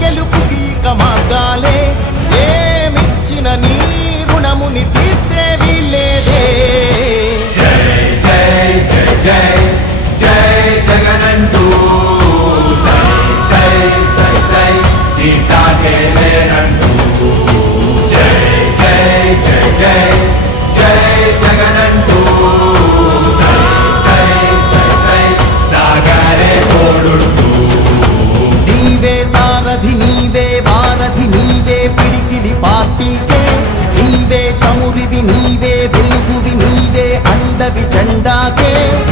గెలుపుకి ఇక మార్గాలే. ఏమిచ్చిన నీ రుణముని తీర్చేవి లేదే జై జై జై జై జై జగనంటూ సై సై సై సై నీ సాగే జై జై జై జై జై జగనంటూ సై సై సై సై సాగరే తోడుంటూ ডাকে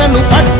నన్ను పట్టు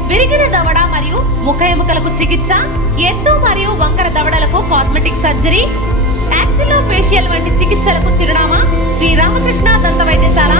విరిగిన దవడ మరియు ముఖ ఎముకలకు చికిత్స ఎత్తు మరియు వంకర దవడలకు కాస్మెటిక్ సర్జరీ యాక్సిలో ఫేషియల్ వంటి చికిత్సలకు చిరునామా శ్రీ రామకృష్ణ దంత వైద్యశాల